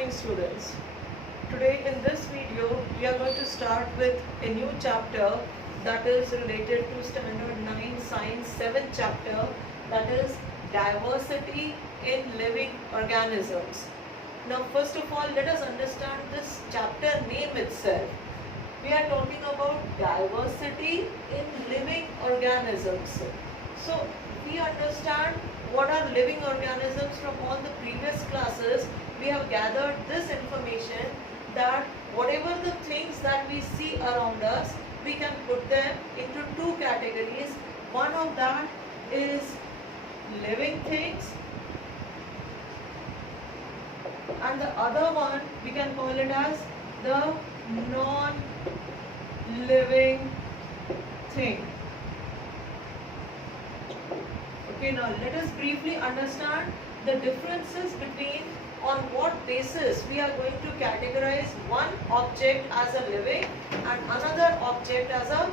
morning, students. Today in this video we are going to start with a new chapter that is related to standard 9 science 7th chapter, that is diversity in living organisms. Now first of all, let us understand this chapter name itself. We are talking about diversity in living organisms. So we understand what are living organisms from all the previous classes. We have gathered this information that whatever the things that we see around us, we can put them into two categories. One of that is living things, and the other one we can call it as the non-living thing. Okay, now let us briefly understand the differences between on what basis we are going to categorize one object as a living and another object as a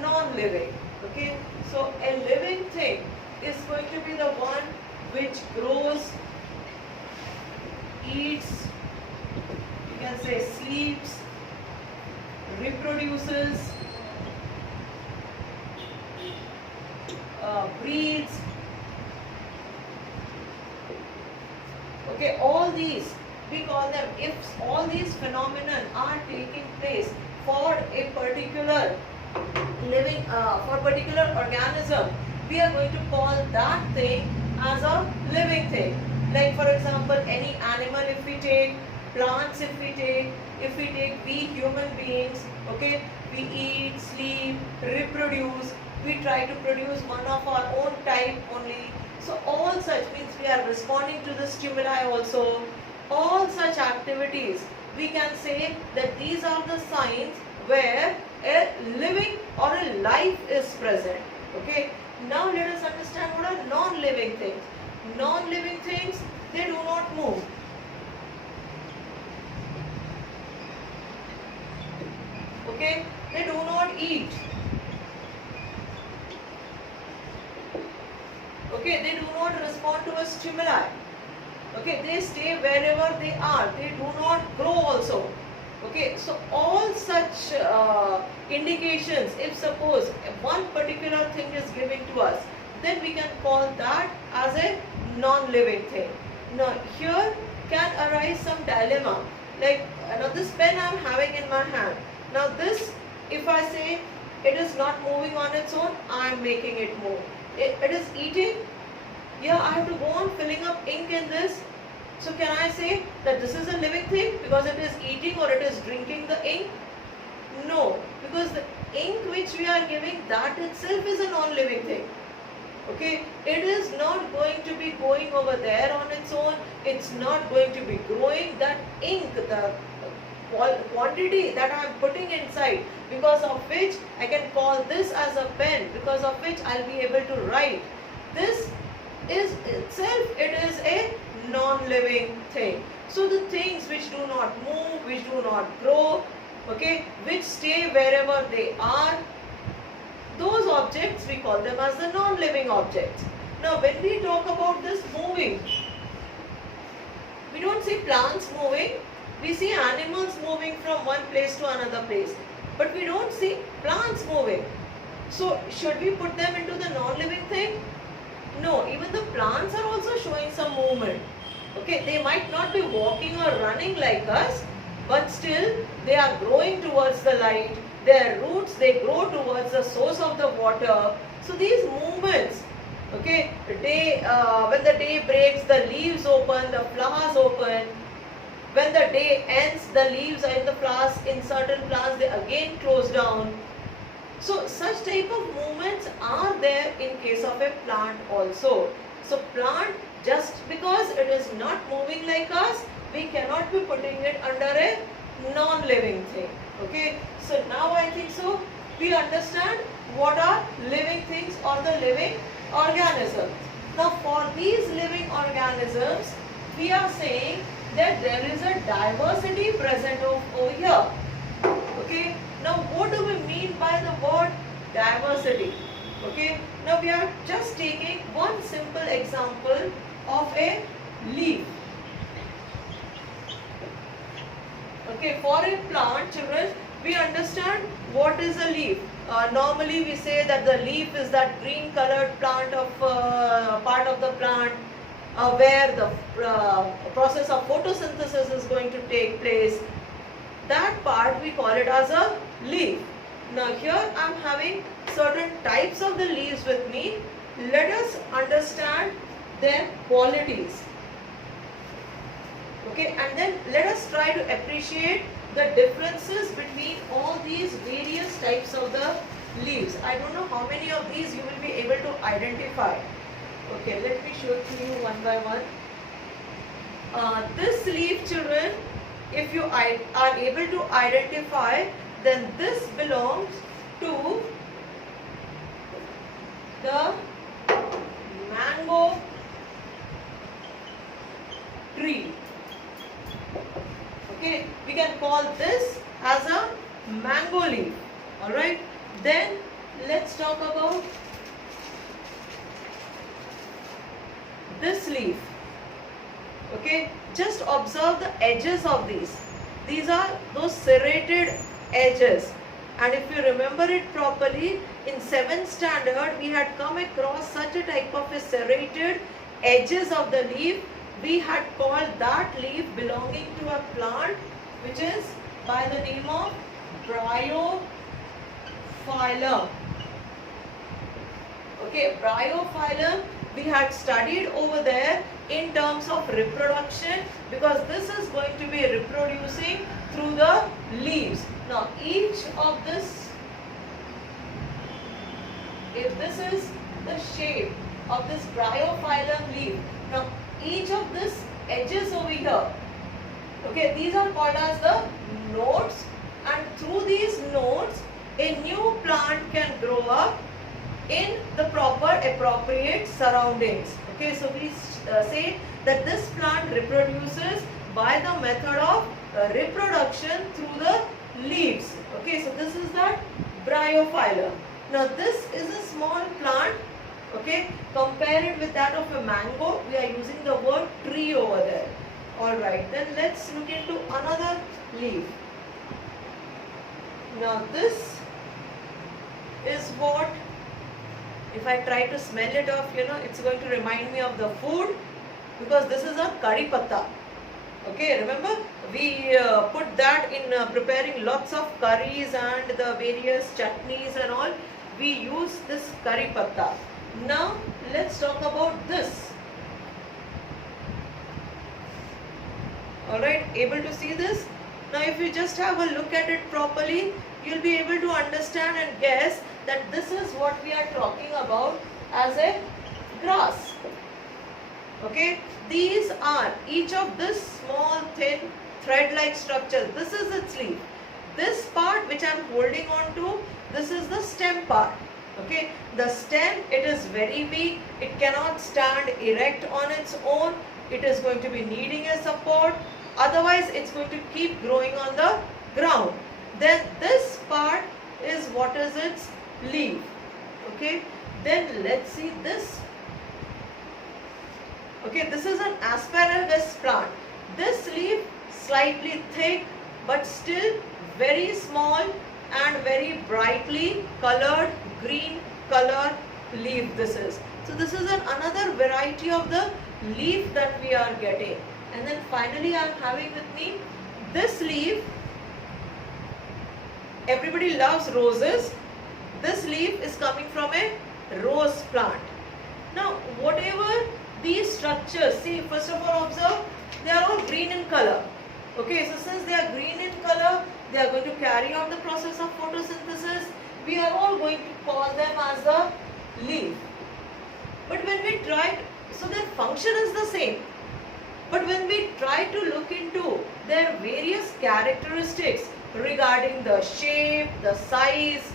non-living. Okay, so a living thing is going to be the one which grows, eats, you can say sleeps, reproduces, breeds. Okay, all these we call them, if all these phenomena are taking place for a particular living, for particular organism, we are going to call that thing as a living thing. Like for example, any animal if we take, plants if we take we human beings, okay, we eat, sleep, reproduce, we try to produce one of our own type only. So all such means we are responding to the stimuli also. All such activities, we can say that these are the signs where a living or a life is present. Okay. Now let us understand what are non-living things. Non-living things, they do not move. Okay. They do not eat. Okay, they do not respond to a stimuli. Okay, they stay wherever they are. They do not grow also. Okay, so all such indications, if suppose one particular thing is given to us, then we can call that as a non-living thing. Now here can arise some dilemma. Like now this pen I am having in my hand. Now this, if I say it is not moving on its own, I am making it move. It is eating. Yeah, I have to go on filling up ink in this. So can I say that this is a living thing because it is eating or it is drinking the ink? No, because the ink which we are giving, that itself is a non-living thing. Okay, it is not going to be going over there on its own. It's not going to be growing. That ink, the quantity that I am putting inside, because of which I can call this as a pen, because of which I'll be able to write. This is itself, it is a non-living thing. So the things which do not move, which do not grow, okay, which stay wherever they are, those objects we call them as the non-living objects. Now when we talk about this moving, we don't see plants moving. We see animals moving from one place to another place, but we don't see plants moving. So should we put them into the non-living thing? No, even the plants are also showing some movement. Okay, they might not be walking or running like us, but still they are growing towards the light. Their roots, they grow towards the source of the water. So these movements, okay, when the day breaks, the leaves open, the flowers open. When the day ends, the leaves and the flowers in certain plants, they again close down. So such type of movements are there in case of a plant also. So plant, just because it is not moving like us, we cannot be putting it under a non-living thing. Okay. So now I think so we understand what are living things or the living organisms. Now for these living organisms, we are saying that there is a diversity present over here. Okay. Now what do we mean by the word diversity? Okay. Now we are just taking one simple example of a leaf. Okay, for a plant, children, we understand what is a leaf. Normally we say that the leaf is that green colored plant of part of the plant where the process of photosynthesis is going to take place. That part we call it as a leaf. Now here I am having certain types of the leaves with me. Let us understand their qualities. Okay, and then let us try to appreciate the differences between all these various types of the leaves. I don't know how many of these you will be able to identify. Okay, let me show it to you one by one. This leaf, children, if you are able to identify, then this belongs to the mango tree. Okay, we can call this as a mango leaf. Alright, then let's talk about this leaf. Okay, just observe the edges of these. These are those serrated edges. And if you remember it properly, in 7th standard we had come across such a type of a serrated edges of the leaf. We had called that leaf belonging to a plant which is by the name of Bryophyllum. Okay, Bryophyllum we had studied over there in terms of reproduction, because this is going to be reproducing through the leaves. Now each of this, if this is the shape of this Bryophyllum leaf, now each of this edges over here, okay, these are called as the nodes, and through these nodes a new plant can grow up in the proper appropriate surroundings. Okay, so we say that this plant reproduces by the method of reproduction through the leaves. Okay, so this is that Bryophyllum. Now this is a small plant. Okay, compare it with that of a mango. We are using the word tree over there. Alright, then let's look into another leaf. Now this is what, if I try to smell it off, it's going to remind me of the food, because this is a curry patta. Okay, remember we put that in preparing lots of curries and the various chutneys and all. We use this curry patta. Now let's talk about this. Alright, able to see this? Now if you just have a look at it properly, you'll be able to understand and guess that this is what we are talking about as a grass. Okay, these are each of this small thin thread-like structure. This is its leaf. This part which I am holding on to, this is the stem part. Okay, the stem, it is very weak. It cannot stand erect on its own. It is going to be needing a support. Otherwise, it's going to keep growing on the ground. Then this part is what is its leaf. Okay, then let's see this. Okay, this is an asparagus plant. This leaf slightly thick but still very small and very brightly colored green color leaf this is. So this is another variety of the leaf that we are getting. And then finally I am having with me this leaf. Everybody loves roses. This leaf is coming from a rose plant. Now whatever these structures, see, first of all observe, they are all green in color. Okay, so since they are green in color, they are going to carry out the process of photosynthesis. We are all going to call them as the leaf. But when we try, so their function is the same. But when we try to look into their various characteristics regarding the shape, the size,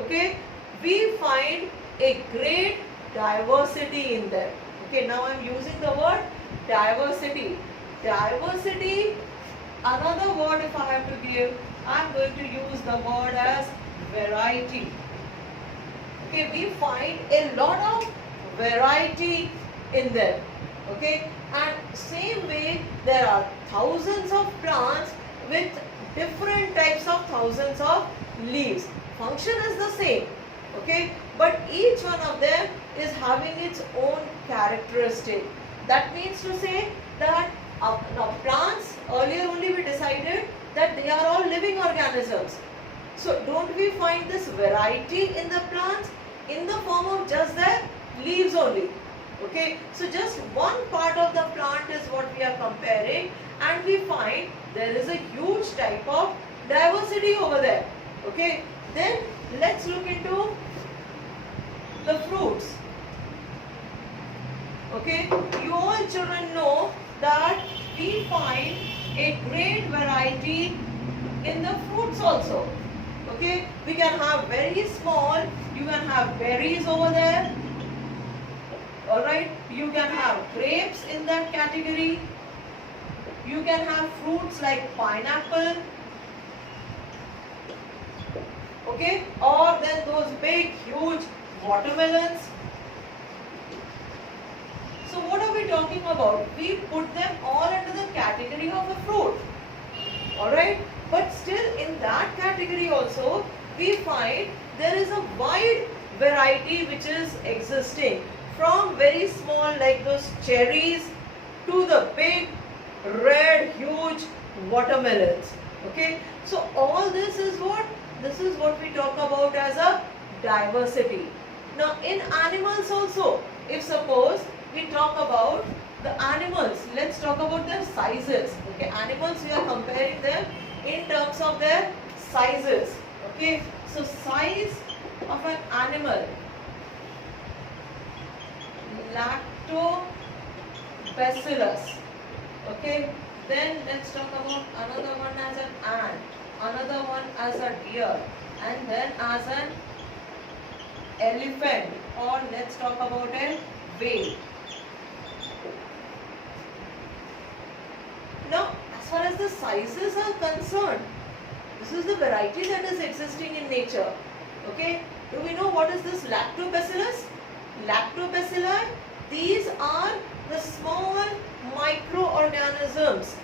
okay, we find a great diversity in them. Okay, now I am using the word diversity. Diversity, another word if I have to give, I am going to use the word as variety. Okay, we find a lot of variety in them. Okay, and same way there are thousands of plants with different types of thousands of leaves. Function is the same, okay, but each one of them is having its own characteristic. That means to say that now plants, earlier only we decided that they are all living organisms. So don't we find this variety in the plants in the form of just their leaves only? Okay, so just one part of the plant is what we are comparing, and we find there is a huge type of diversity over there. Okay, then let's look into the fruits. Okay, you all children know that we find a great variety in the fruits also. Okay, we can have very small, you can have berries over there. Alright, you can have grapes in that category. You can have fruits like pineapple. Okay, or then those big, huge watermelons. So what are we talking about? We put them all under the category of a fruit. Alright, but still in that category also, we find there is a wide variety which is existing. From very small like those cherries to the big, red, huge watermelons. Okay, so all this is what? This is what we talk about as a diversity. Now in animals also, if suppose we talk about the animals, let's talk about their sizes. Okay, animals we are comparing them in terms of their sizes. Okay, so size of an animal. Lactobacillus. Okay, then let's talk about another one as an ant, another one as a deer, and then as an elephant, or let's talk about a whale. Now, as far as the sizes are concerned, this is the variety that is existing in nature. Okay, do we know what is this lactobacillus? Lactobacilli, these are the small microorganisms.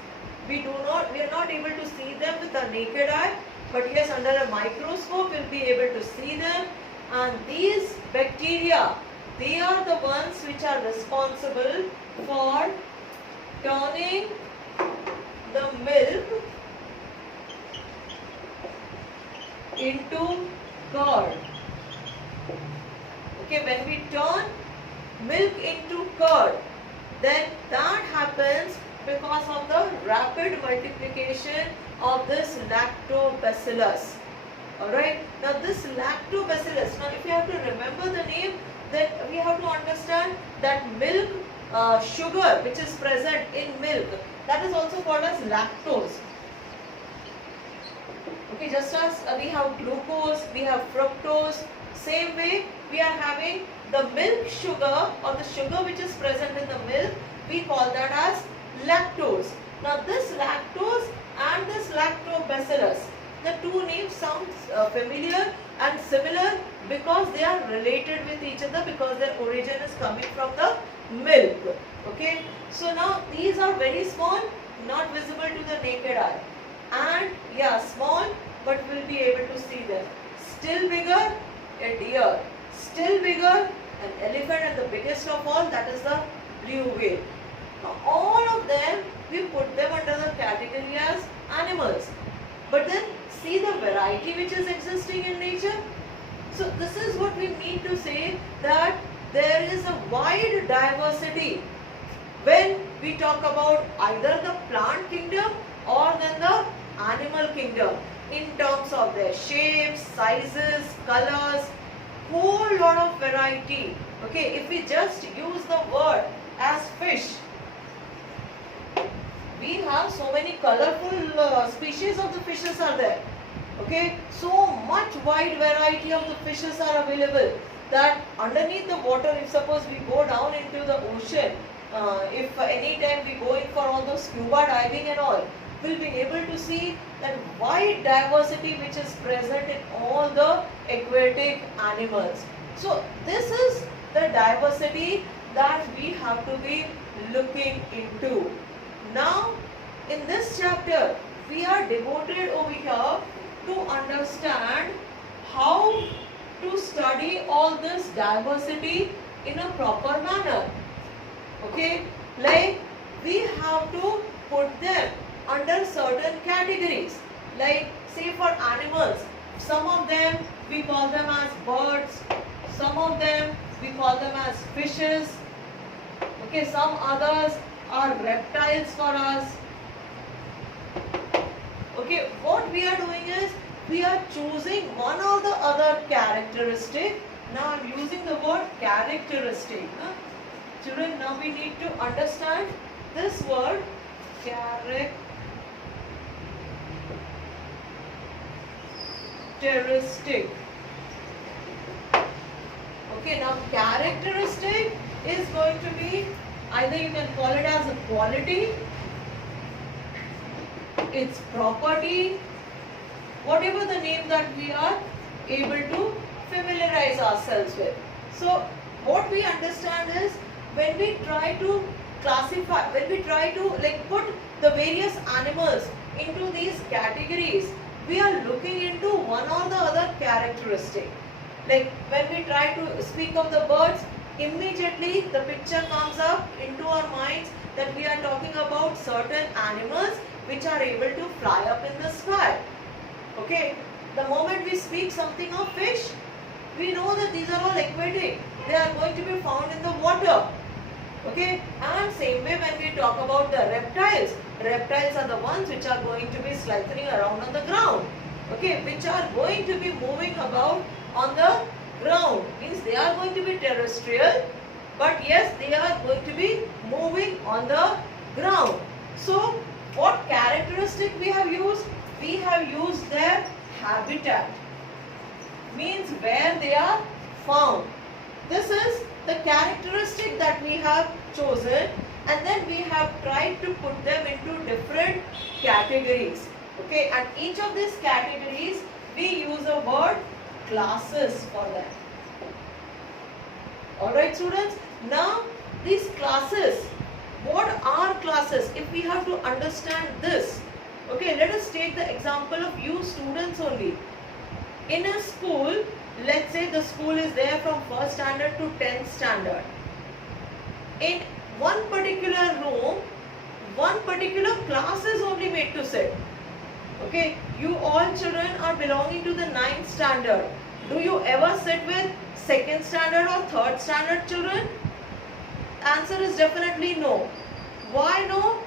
We are not able to see them with the naked eye, but yes, under a microscope we'll be able to see them. And these bacteria, they are the ones which are responsible for turning the milk into curd. Okay, when we turn milk into curd, then that happens because of the rapid multiplication of this lactobacillus. Alright, now this lactobacillus, now if you have to remember the name, then we have to understand that milk, sugar which is present in milk, that is also called as lactose. Okay, just as we have glucose, we have fructose, same way we are having the milk sugar, or the sugar which is present in the milk, we call that as lactose. Now this lactose and this lactobacillus, the two names sound familiar and similar because they are related with each other, because their origin is coming from the milk. Okay, so now these are very small, not visible to the naked eye, and yeah, small, but we'll be able to see them. Still bigger, a deer. Still bigger, an elephant, and the biggest of all, that is the blue whale. Now all of them, we put them under the category as animals. But then see the variety which is existing in nature. So this is what we mean to say, that there is a wide diversity when we talk about either the plant kingdom or then the animal kingdom, in terms of their shapes, sizes, colors, whole lot of variety. Okay, if we just use the word as fish, we have so many colorful species of the fishes are there. Okay, so much wide variety of the fishes are available that underneath the water, if suppose we go down into the ocean, if any time we go in for all those scuba diving and all, we'll be able to see that wide diversity which is present in all the aquatic animals. So this is the diversity that we have to be looking into. Now in this chapter we are devoted over here to understand how to study all this diversity in a proper manner. Okay, like we have to put them under certain categories. Like say for animals, some of them we call them as birds, some of them we call them as fishes. Okay, some others are reptiles for us. Okay, what we are doing is we are choosing one or the other characteristic. Now I am using the word characteristic. Children, now we need to understand this word characteristic. Okay, now characteristic is going to be, either you can call it as a quality, its property, whatever the name that we are able to familiarize ourselves with. So what we understand is, when we try to classify, when we try to put the various animals into these categories, we are looking into one or the other characteristic. Like when we try to speak of the birds, immediately the picture comes up into our minds that we are talking about certain animals which are able to fly up in the sky. Okay, the moment we speak something of fish, we know that these are all aquatic. They are going to be found in the water. Okay, and same way when we talk about the reptiles, reptiles are the ones which are going to be slithering around on the ground. Okay, which are going to be moving about on the ground. Means they are going to be terrestrial, but yes, they are going to be moving on the ground. So what characteristic we have used? We have used their habitat, means where they are found. This is the characteristic that we have chosen, and then we have tried to put them into different categories. Okay, and each of these categories we use a word classes for them. Alright students, now these classes, what are classes? If we have to understand this, okay, let us take the example of you students only. In a school, let's say the school is there from 1st standard to 10th standard. In one particular room, one particular class is only made to sit. Okay, you all children are belonging to the 9th standard. Do you ever sit with 2nd standard or 3rd standard children? Answer is definitely no. Why no?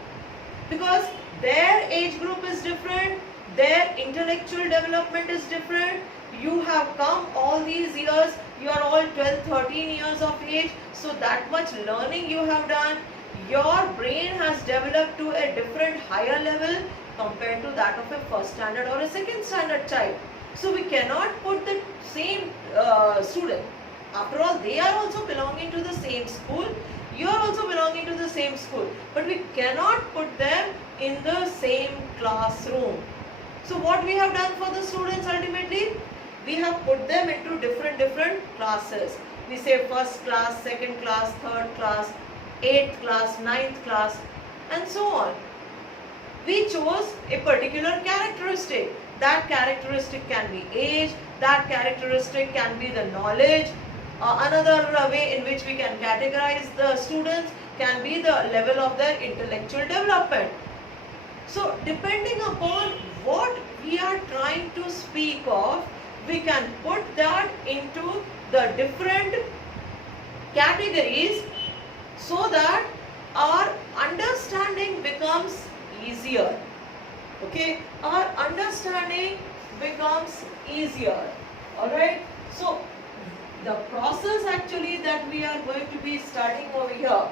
Because their age group is different, their intellectual development is different. You have come all these years, you are all 12, 13 years of age, so that much learning you have done. Your brain has developed to a different higher level compared to that of a 1st standard or a 2nd standard child. So we cannot put the same student. After all, they are also belonging to the same school. You are also belonging to the same school. But we cannot put them in the same classroom. So what we have done for the students ultimately? We have put them into different classes. We say 1st class, 2nd class, 3rd class, 8th class, 9th class, and so on. We chose a particular characteristic. That characteristic can be age, that characteristic can be the knowledge. Another way in which we can categorize the students can be the level of their intellectual development. So depending upon what we are trying to speak of, we can put that into the different categories so that our understanding becomes easier. Okay, our understanding becomes easier. Alright, so the process actually that we are going to be studying over here,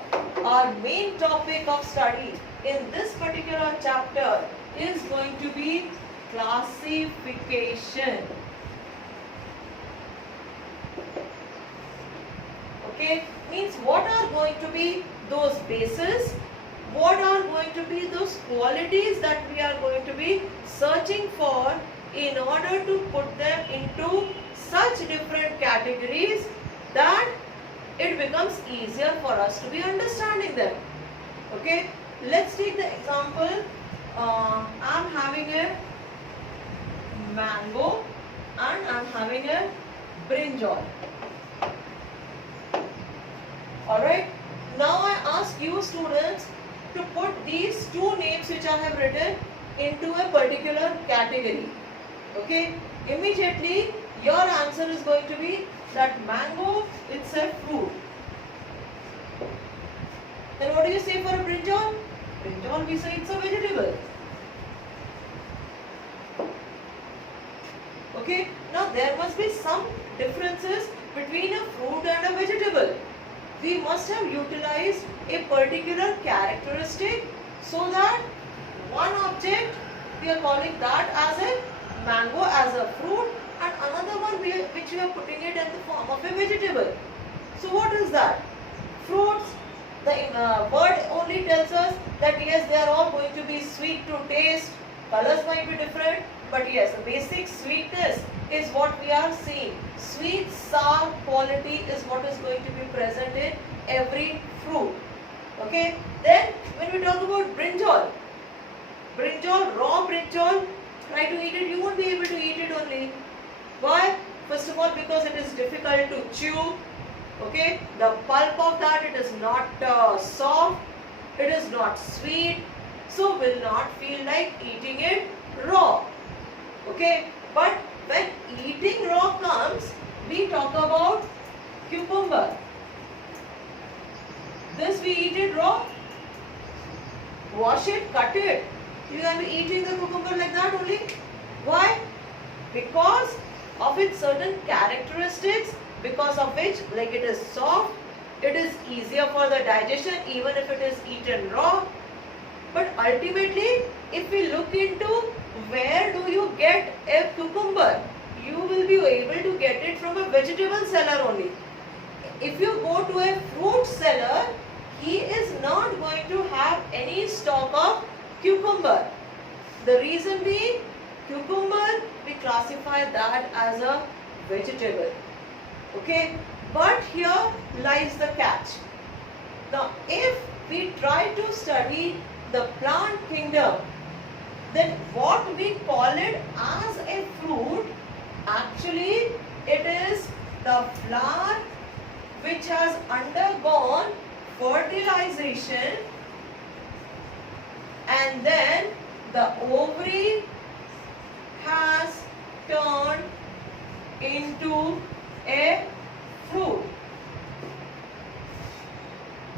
our main topic of study in this particular chapter is going to be classification. Okay, means what are going to be those bases, what are going to be those qualities that we are going to be searching for in order to put them into such different categories that it becomes easier for us to be understanding them. Okay, let's take the example. I am having having a mango and I'm having a brinjal. Alright, now I ask you students to put these two names which I have written into a particular category. Okay, immediately your answer is going to be that mango, it's a fruit. Then what do you say for a brinjal? Brinjal, we say it's a vegetable. Okay, now there must be some differences between a fruit and a vegetable. We must have utilized a particular characteristic so that one object we are calling that as a mango, as a fruit, and another one which we are putting it in the form of a vegetable. So what is that? Fruits, the word only tells us that yes, they are all going to be sweet to taste, colors might be different, but yes, the basic sweetness is what we are seeing. Sweet, sour quality is what is going to be present in every fruit. Okay, then when we talk about brinjal, raw brinjal, try to eat it, you won't be able to eat it only. Why? First of all, because it is difficult to chew. Okay, the pulp of that, it is not soft, it is not sweet, so will not feel like eating it raw. Okay, but when eating raw comes, we talk about cucumber. This we eat it raw, wash it, cut it. You can be eating the cucumber like that only. Why? Because of its certain characteristics, because of which, like it is soft, it is easier for the digestion even if it is eaten raw. But ultimately, if we look into where do you get a cucumber, you will be able to get it from a vegetable seller only. If you go to a fruit seller, he is not going to have any stock of cucumber. The reason being, cucumber, we classify that as a vegetable. Okay, but here lies the catch. Now, if we try to study the plant kingdom, then what we call it as a fruit, actually it is the flower which has undergone fertilization, and then the ovary has turned into a fruit.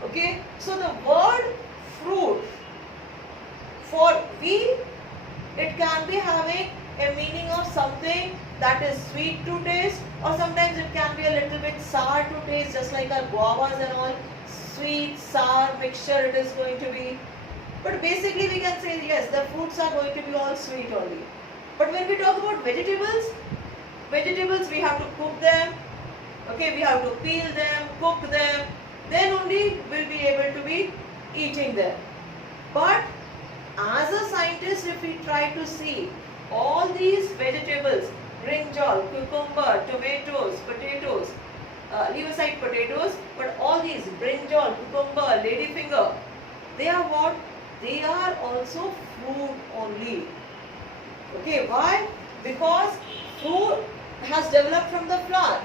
Okay, so the word fruit, for we, it can be having a meaning of something that is sweet to taste, or sometimes it can be a little bit sour to taste, just like our guavas and all, sweet, sour mixture it is going to be. But basically we can say yes, the fruits are going to be all sweet only. But when we talk about vegetables we have to cook them. Okay, we have to peel them, cook them, then only we'll be able to be eating them. But as a scientist, if we try to see all these vegetables, brinjal, cucumber, tomatoes, potatoes, leave aside potatoes, but all these brinjal, cucumber, ladyfinger, they are what? They are also fruit only. Okay, why? Because fruit has developed from the flower.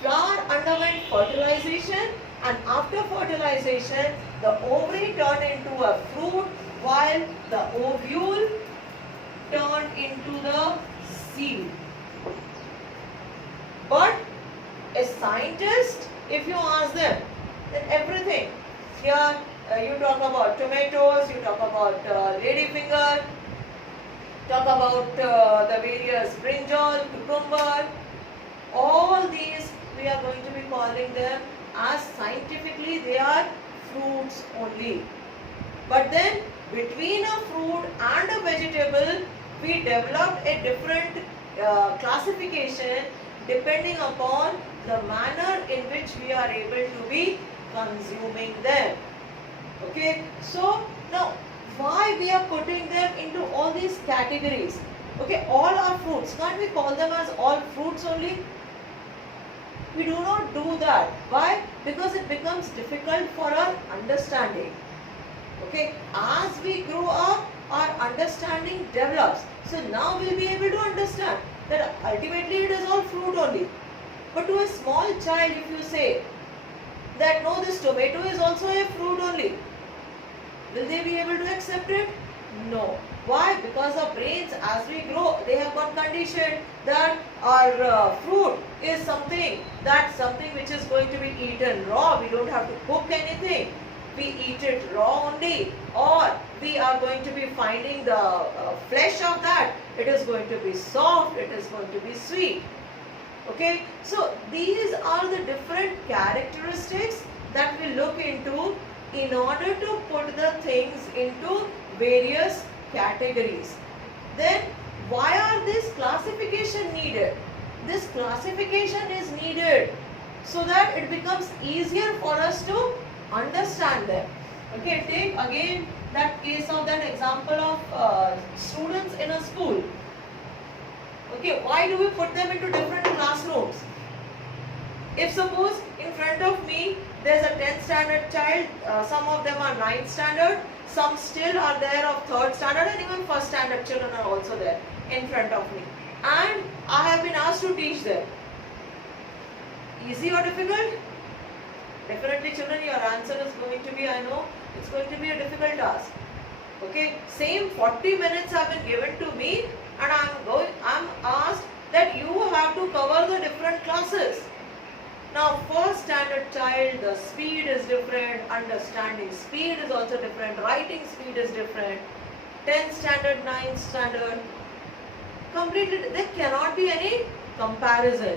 Flower underwent fertilization, and after fertilization, the ovary turned into a fruit, while the ovule turned into the seed. But a scientist, if you ask them, then everything, here you talk about tomatoes, you talk about ladyfinger, talk about the various brinjal, cucumber, all these we are going to be calling them as scientifically they are fruits only. But then between a fruit and a vegetable, we developed a different classification depending upon the manner in which we are able to be consuming them. Okay, so now why we are putting them into all these categories? Okay, all are fruits. Can't we call them as all fruits only? We do not do that. Why? Because it becomes difficult for our understanding. Okay, as we grow up, our understanding develops. So now we'll be able to understand that ultimately it is all fruit only. But to a small child, if you say that no, this tomato is also a fruit only, will they be able to accept it? No. Why? Because our brains, as we grow, they have got conditioned that our fruit is something which is going to be eaten raw. We don't have to cook anything. We eat it raw only, or we are going to be finding the flesh of that. It is going to be soft. It is going to be sweet. Okay. So these are the different characteristics that we look into in order to put the things into various categories. Then why are this classification needed? This classification is needed so that it becomes easier for us to understand them. Okay, take again that case of that example of students in a school. Okay, why do we put them into different classrooms? If suppose in front of me there's a 10th standard child, some of them are 9th standard, some still are there of 3rd standard, and even 1st standard children are also there in front of me. And I have been asked to teach them. Easy or difficult? Definitely children, your answer is going to be, I know, it's going to be a difficult task. Okay, same 40 minutes have been given to me, and I'm asked that you have to cover the different classes. Now, 1st standard child, the speed is different, understanding speed is also different, writing speed is different. 10th standard, 9th standard, completely, there cannot be any comparison.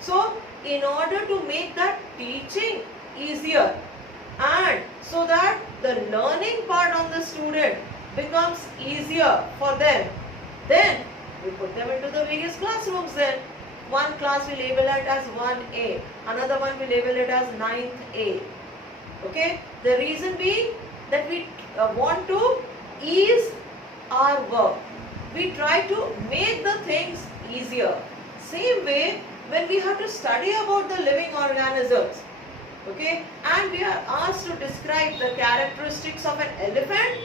So, in order to make that teaching easier and so that the learning part on the student becomes easier for them, then we put them into the various classrooms then. One class we label it as 1A, another one we label it as 9th A. Okay, the reason being that we want to ease our work. We try to make the things easier. Same way when we have to study about the living organisms, okay, and we are asked to describe the characteristics of an elephant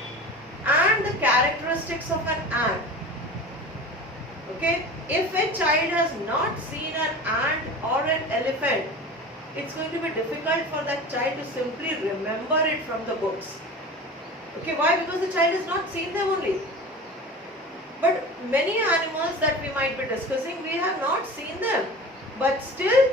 and the characteristics of an ant. Okay, if a child has not seen an ant or an elephant, it's going to be difficult for that child to simply remember it from the books. Okay, why? Because the child has not seen them only. But many animals that we might be discussing, we have not seen them. But still,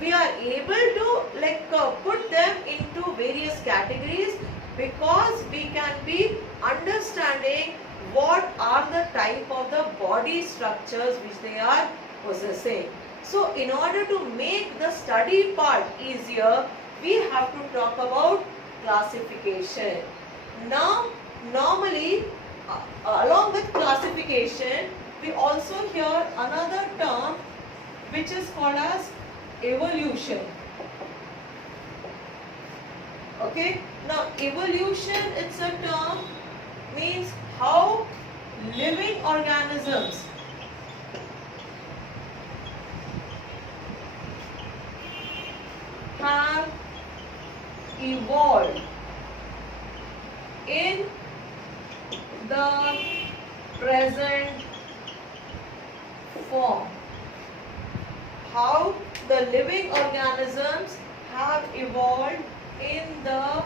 we are able to put them into various categories because we can be understanding what are the type of the body structures which they are possessing. So in order to make the study part easier, we have to talk about classification. Now normally along with classification, we also hear another term which is called as evolution. Okay, now evolution, it's a term, means how living organisms have evolved in the present form. How the living organisms have evolved in the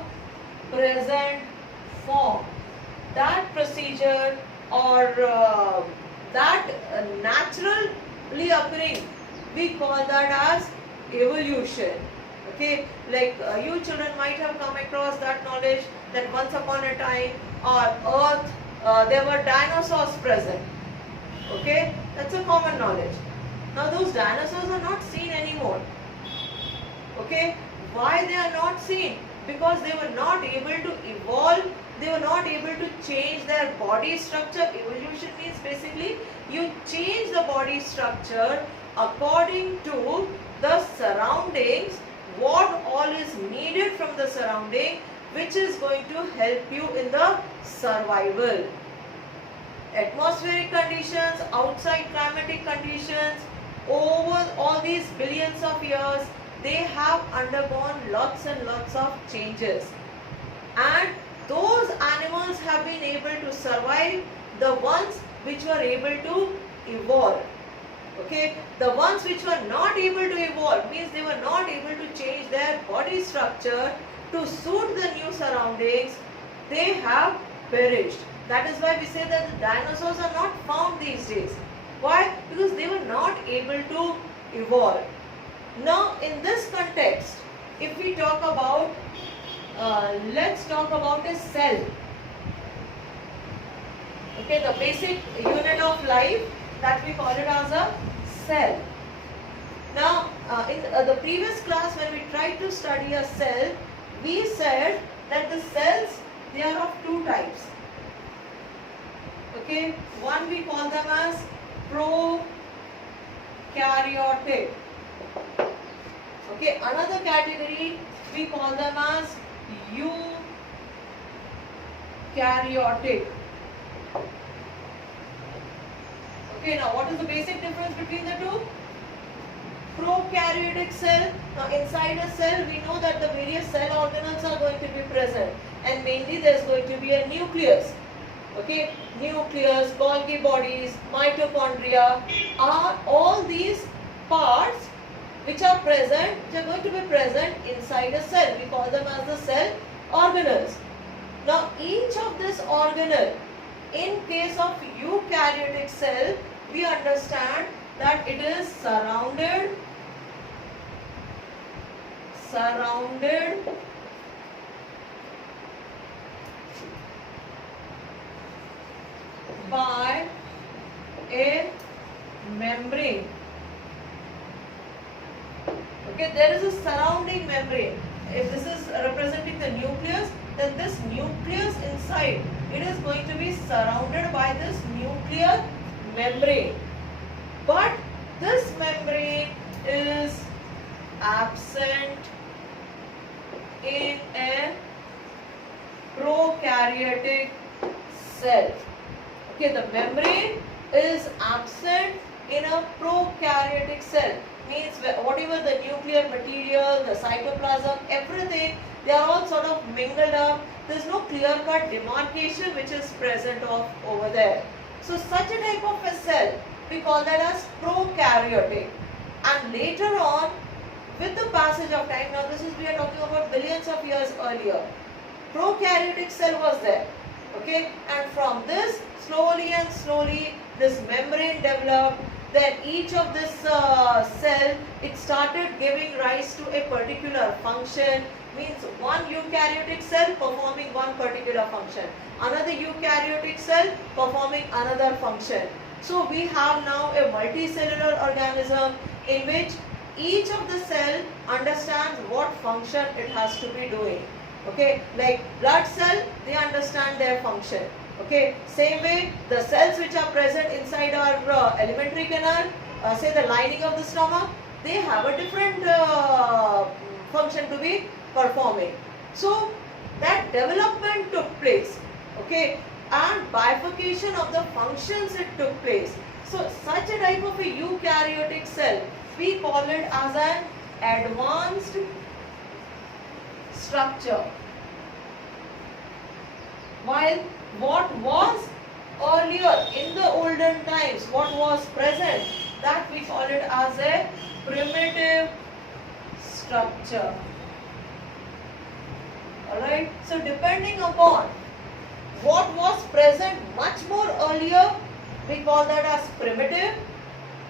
present form. That procedure or that naturally occurring, we call that as evolution. Okay, like you children might have come across that knowledge that once upon a time on earth there were dinosaurs present. Okay, that's a common knowledge. Now those dinosaurs are not seen anymore. Okay, why they are not seen? Because they were not able to evolve, they were not able to change their body structure. Evolution means basically you change the body structure according to the surroundings, what all is needed from the surrounding, which is going to help you in the survival. Atmospheric conditions, outside climatic conditions, over all these billions of years, they have undergone lots and lots of changes. And those animals animals have been able to survive, the ones which were able to evolve. Okay, the ones which were not able to evolve means they were not able to change their body structure to suit the new surroundings, they have perished. That is why we say that the dinosaurs are not found these days. Why? Because they were not able to evolve. Now in this context, if we talk about, let's talk about a cell. Okay, the basic unit of life, that we call it as a cell. Now in the previous class when we tried to study a cell, we said that the cells, they are of two types. Okay, one we call them as prokaryotic. Okay, another category we call them as eukaryotic. Okay, now what is the basic difference between the two? Prokaryotic cell, now inside a cell we know that the various cell organelles are going to be present, and mainly there is going to be a nucleus. Okay, nucleus, Golgi bodies, mitochondria, are all these parts which are present, which are going to be present inside a cell. We call them as the cell organelles. Now each of this organelle, in case of eukaryotic cell, we understand that it is surrounded by a membrane. Okay, there is a surrounding membrane. If this is representing the nucleus, then this nucleus inside, it is going to be surrounded by this nuclear membrane. But this membrane is absent in a prokaryotic cell. Okay, the membrane is absent in a prokaryotic cell. Means whatever the nuclear material, the cytoplasm, everything, they are all sort of mingled up. There is no clear-cut demarcation which is present over there. So such a type of a cell, we call that as prokaryotic. And later on, with the passage of time, now this is, we are talking about billions of years earlier, prokaryotic cell was there. Okay, and from this, slowly and slowly, this membrane developed. Then each of this cell, it started giving rise to a particular function. Means one eukaryotic cell performing one particular function, another eukaryotic cell performing another function. So we have now a multicellular organism in which each of the cell understands what function it has to be doing. Okay, like blood cell, they understand their function. Okay, same way the cells which are present inside our alimentary canal, say the lining of the stomach, they have a different function to be performing. So that development took place. Okay, and bifurcation of the functions it took place. So such a type of a eukaryotic cell, we call it as an advanced structure. While what was earlier in the olden times, what was present, that we call it as a primitive structure. Alright, so depending upon what was present much more earlier, we call that as primitive.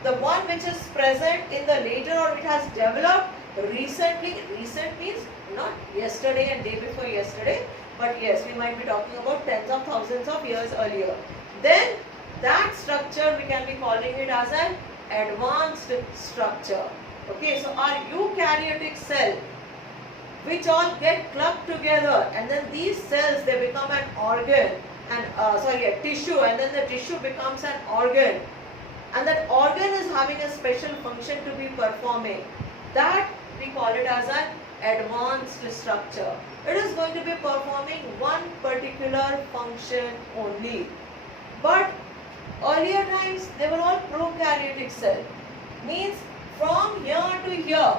The one which is present in the later, or it has developed recently, recent means not yesterday and day before yesterday, but yes, we might be talking about tens of thousands of years earlier. Then that structure, we can be calling it as an advanced structure. Okay, so our eukaryotic cell, which all get clubbed together, and then these cells, they become an organ, and a tissue, and then the tissue becomes an organ, and that organ is having a special function to be performing. That we call it as an advanced structure. It is going to be performing one particular function only. But earlier times, they were all prokaryotic cell. Means from here to here,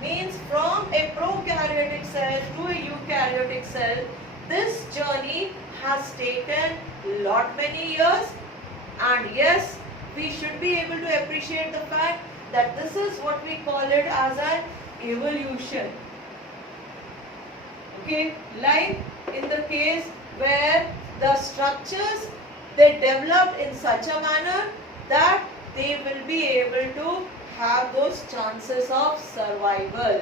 means from a prokaryotic cell to a eukaryotic cell, this journey has taken lot many years, and yes, we should be able to appreciate the fact that this is what we call it as an evolution. Okay, like in the case where the structures they developed in such a manner that they will be able to have those chances of survival.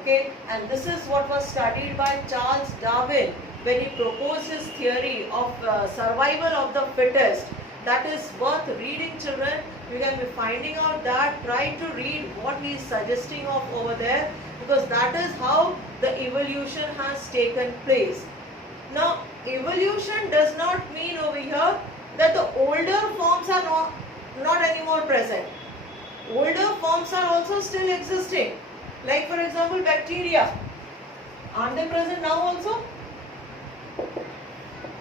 Okay, and this is what was studied by Charles Darwin when he proposed his theory of survival of the fittest. That is worth reading, children. You can be finding out that. Try to read what he is suggesting of over there, because that is how the evolution has taken place. Now, evolution does not mean over here that the older forms are not anymore present. Older forms are also still existing. Like for example, bacteria. Aren't they present now also?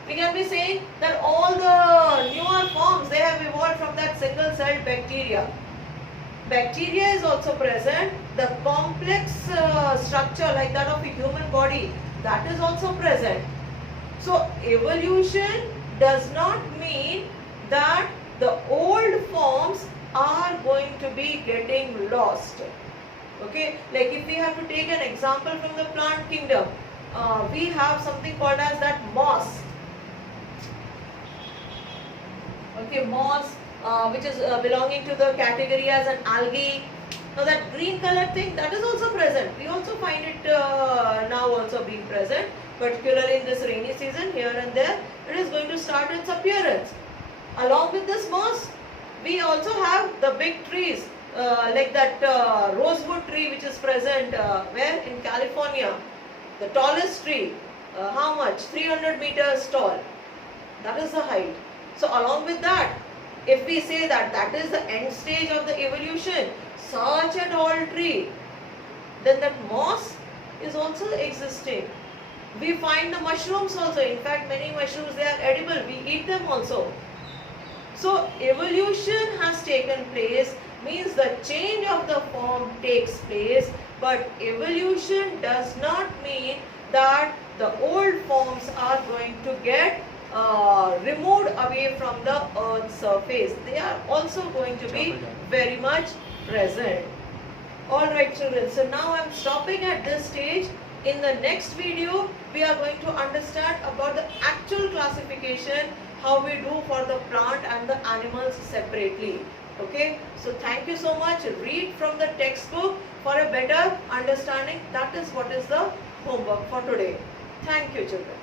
We can be saying that all the newer forms, they have evolved from that single-celled bacteria. Bacteria is also present. The complex structure like that of a human body, that is also present. So evolution does not mean that the old forms are going to be getting lost. Okay, like if we have to take an example from the plant kingdom, we have something called as that moss. Okay, moss, which is belonging to the category as an algae. Now that green color thing, that is also present. We also find it now also being present, particularly in this rainy season. Here and there, it is going to start its appearance. Along with this moss, we also have the big trees, like that rosewood tree which is present where? In California. The tallest tree, how much? 300 meters tall. That is the height. So along with that, if we say that that is the end stage of the evolution, such a tall tree, then that moss is also existing. We find the mushrooms also. In fact, many mushrooms, they are edible. We eat them also. So evolution has taken place, means the change of the form takes place, but evolution does not mean that the old forms are going to get removed away from the earth's surface. They are also going to be very much present. Alright children, so now I am stopping at this stage. In the next video, we are going to understand about the actual classification, how we do for the plant and the animals separately. Okay, so thank you so much. Read from the textbook for a better understanding. That is what is the homework for today. Thank you children.